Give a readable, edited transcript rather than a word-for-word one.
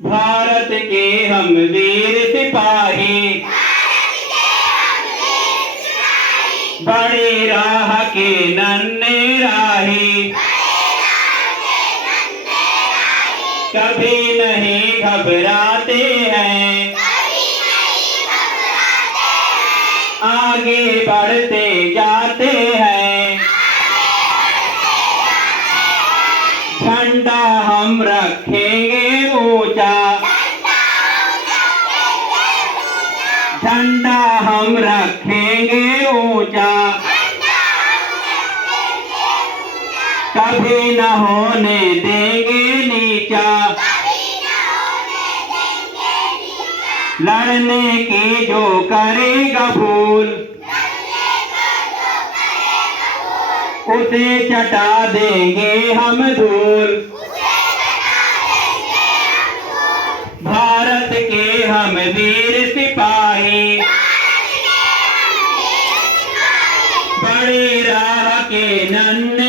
भारत के हम वीर सिपाही, बड़ी राह के नन्हे राही, कभी नहीं घबराते हैं, आगे बढ़ते जाते हैं। झंडा हम रखेंगे ऊंचा, झंडा हम रखेंगे ऊंचा, कभी न होने देंगे नीचा। लड़ने की जो करेगा भूल, उसे चटा देंगे हम धूल। भारत के हम वीर सिपाही, बड़ी राह के नन्हे